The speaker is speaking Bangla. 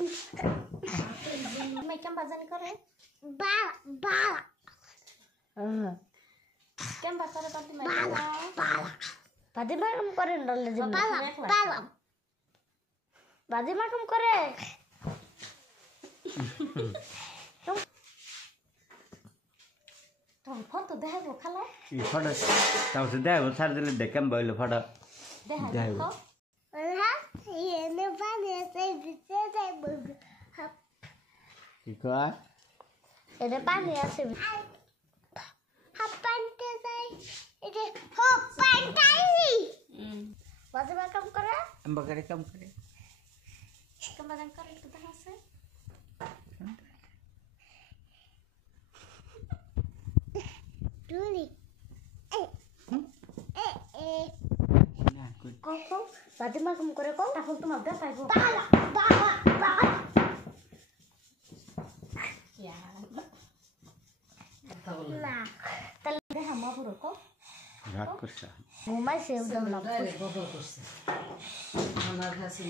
Mày cam bazan করে কেম বাসারে পাতি মাই বাদি মাকাম করে নলে যে বাদি মাকাম করে তো ফোন তো দেখাবো খালা এই ফটো তাও সে দেখাবো সার দিলে দেখেন বইলে ফটো দেখাবো এনে বানিয়েছে ভিতরে যাইব কি কয় এটা পানি আছে হাফ প্যান্টে যাই এটা হাফ প্যান্টাই বাদি মাকাম করে আম্বাকারে কাম করে কেম বাজান করে একটু দেখাছে টুলি না কই কো বাদি মাকাম করে কো তখন তোমার দেখাইবো ইয়া না তাহলে দেখা মা পুরো কো রাগ করছে ঘুমাইছে উদম না আমার কাছে